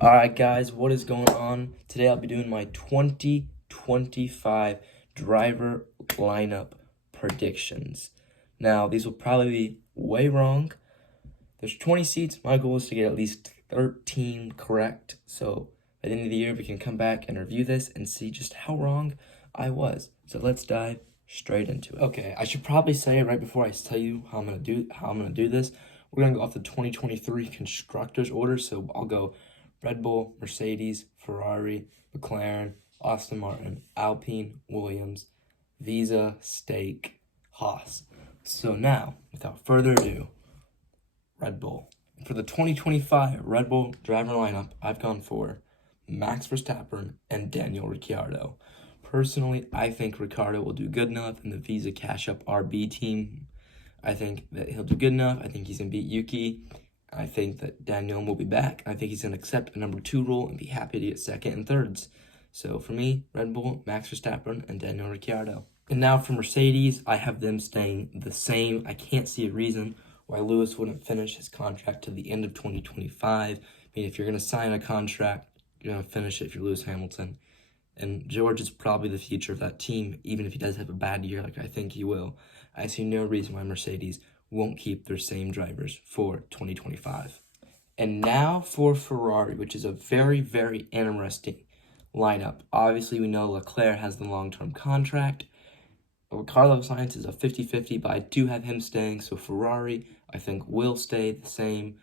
Alright guys, what is going on? Today I'll be doing my 2025 driver lineup predictions. Now, these will probably be way wrong. There's 20 seats. My goal is to get at least 13 correct. So at the end of the year, we can come back and review this and see just how wrong I was. So let's dive straight into it. Okay, I should probably say right before I tell you how I'm gonna do this. We're gonna go off the 2023 constructors order. So I'll go Red Bull, Mercedes, Ferrari, McLaren, Aston Martin, Alpine, Williams, Visa, Stake, Haas. So now, without further ado, Red Bull. For the 2025 Red Bull driver lineup, I've gone for Max Verstappen and Daniel Ricciardo. Personally, I think Ricciardo will do good enough in the Visa Cash Up RB team. I think that he'll do good enough. I think he's going to beat Yuki. I think that Daniel will be back. I think he's going to accept a number 2 role and be happy to get second and thirds. So for me, Red Bull, Max Verstappen, and Daniel Ricciardo. And now for Mercedes, I have them staying the same. I can't see a reason why Lewis wouldn't finish his contract to the end of 2025. I mean, if you're going to sign a contract, you're going to finish it if you're Lewis Hamilton. And George is probably the future of that team, even if he does have a bad year like I think he will. I see no reason why Mercedes won't keep their same drivers for 2025. And now for Ferrari, which is a very, very interesting lineup. Obviously, we know Leclerc has the long-term contract. Carlos Sainz is a 50-50, but I do have him staying. So Ferrari, I think, will stay the same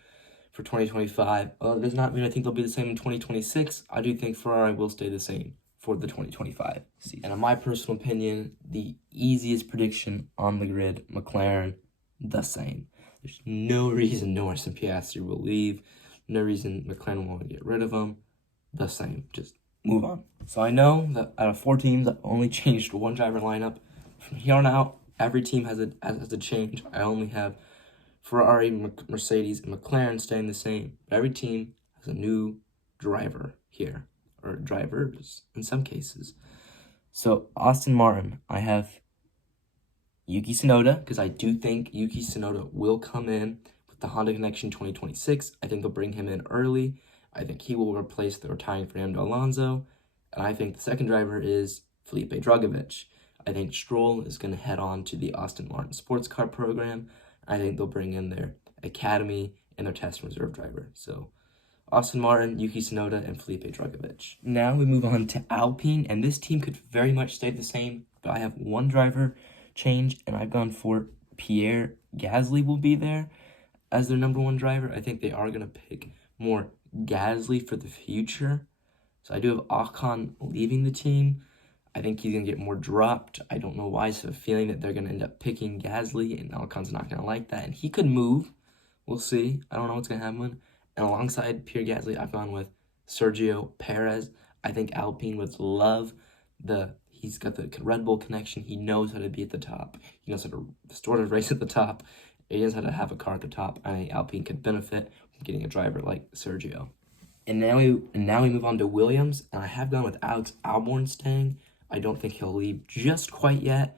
for 2025. It does not mean I think they'll be the same in 2026. I do think Ferrari will stay the same for the 2025 season. And in my personal opinion, the easiest prediction on the grid, McLaren, the same. There's no reason Norris and Piastri will leave. No reason McLaren will want to get rid of them. The same. Just move on. So I know that out of 4 teams, I've only changed one driver lineup. From here on out, every team has a change. I only have Ferrari, Mercedes, and McLaren staying the same. But every team has a new driver here. Or drivers, in some cases. So, Aston Martin, I have Yuki Tsunoda, because I do think Yuki Tsunoda will come in with the Honda Connection 2026. I think they'll bring him in early. I think he will replace the retiring Fernando Alonso. And I think the second driver is Felipe Drugovich. I think Stroll is going to head on to the Aston Martin sports car program. I think they'll bring in their academy and their test and reserve driver. So, Aston Martin, Yuki Tsunoda, and Felipe Drugovich. Now we move on to Alpine, and this team could very much stay the same, but I have one driver change, and I've gone for Pierre Gasly will be there as their number 1 driver. I think they are going to pick more Gasly for the future. So I do have Ocon leaving the team. I think he's going to get more dropped. I don't know why, so I have a feeling that they're going to end up picking Gasly, and Ocon's not going to like that, and he could move. We'll see. I don't know what's going to happen. And alongside Pierre Gasly, I've gone with Sergio Perez. I think Alpine would love he's got the Red Bull connection. He knows how to be at the top. He knows how to sort of race at the top. He knows how to have a car at the top. I think Alpine could benefit from getting a driver like Sergio. And now we move on to Williams, and I have gone with Alex Albon staying. I don't think he'll leave just quite yet,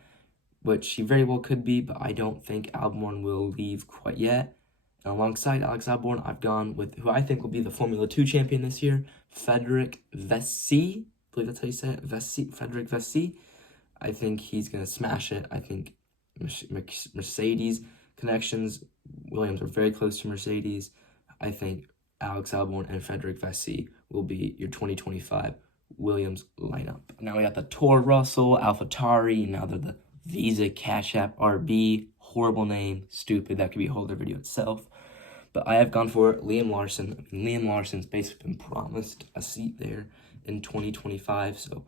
which he very well could be, but I don't think Albon will leave quite yet. And alongside Alex Albon, I've gone with who I think will be the Formula 2 champion this year, Frederic Vasseur. I believe that's how you say it, Frederic Vasseur. I think he's going to smash it. I think Mercedes connections, Williams are very close to Mercedes. I think Alex Albon and Frederic Vasseur will be your 2025 Williams lineup. Now we got the Toro Rosso, AlphaTauri, now they're the Visa Cash App RB. Horrible name, stupid, that could be a whole other video itself. But I have gone for Liam Larson. Liam Larson's basically been promised a seat there in 2025. So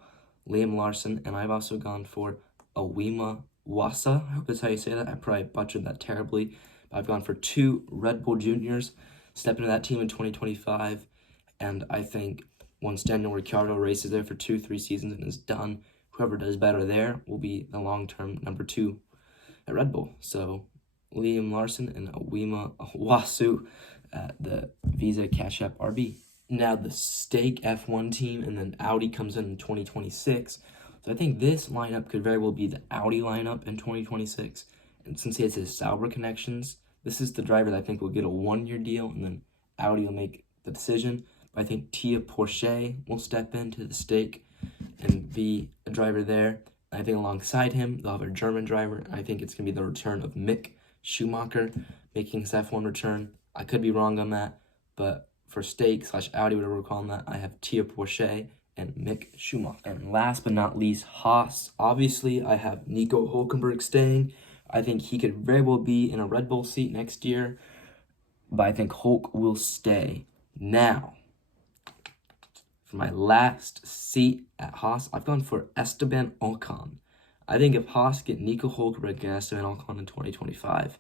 Liam Larson, and I've also gone for Awima Wasa. I hope that's how you say that. I probably butchered that terribly. But I've gone for 2 Red Bull Juniors, step into that team in 2025. And I think once Daniel Ricciardo races there for 2-3 seasons and is done, whoever does better there will be the long-term number 2 at Red Bull. So Liam Larson and Awima Wasu at the Visa Cash App RB. Now the Stake F1 team, and then Audi comes in 2026. So I think this lineup could very well be the Audi lineup in 2026. And since he has his Sauber connections, this is the driver that I think will get a 1-year deal, and then Audi will make the decision. I think Tia Porsche will step into the stake and be a driver there. I think alongside him, they'll have a German driver. I think it's going to be the return of Mick Schumacher making his F1 return. I could be wrong on that, but for stake / Audi, whatever we're calling that, I have Tia Porsche and Mick Schumacher. And last but not least, Haas. Obviously, I have Nico Hülkenberg staying. I think he could very well be in a Red Bull seat next year, but I think Hulk will stay. Now, for my last seat at Haas, I've gone for Esteban Ocon. I think if Haas get Nico Hülkenberg and Esteban Ocon in 2025,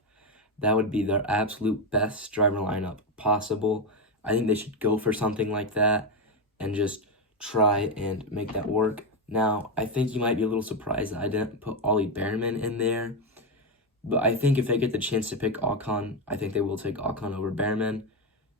that would be their absolute best driver lineup possible. I think they should go for something like that and just try and make that work. Now, I think you might be a little surprised that I didn't put Ollie Behrman in there. But I think if they get the chance to pick Ocon, I think they will take Ocon over Behrman.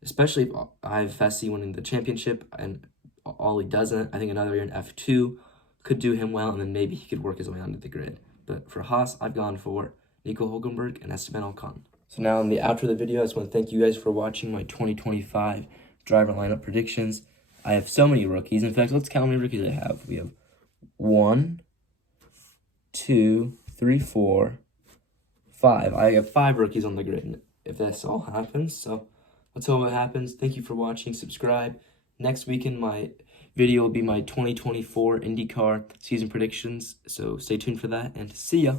Especially if I have Fessy winning the championship and Ollie doesn't. I think another year in F2 could do him well, and then maybe he could work his way onto the grid. But for Haas, I've gone for Nico Hülkenberg and Esteban Ocon. So now in the outro of the video, I just want to thank you guys for watching my 2025 driver lineup predictions. I have so many rookies. In fact, let's count how many rookies I have. We have 1, 2, 3, 4, 5. I have 5 rookies on the grid if this all happens. So let's hope it happens. Thank you for watching. Subscribe. Next weekend, my video will be my 2024 IndyCar season predictions. So stay tuned for that and see ya.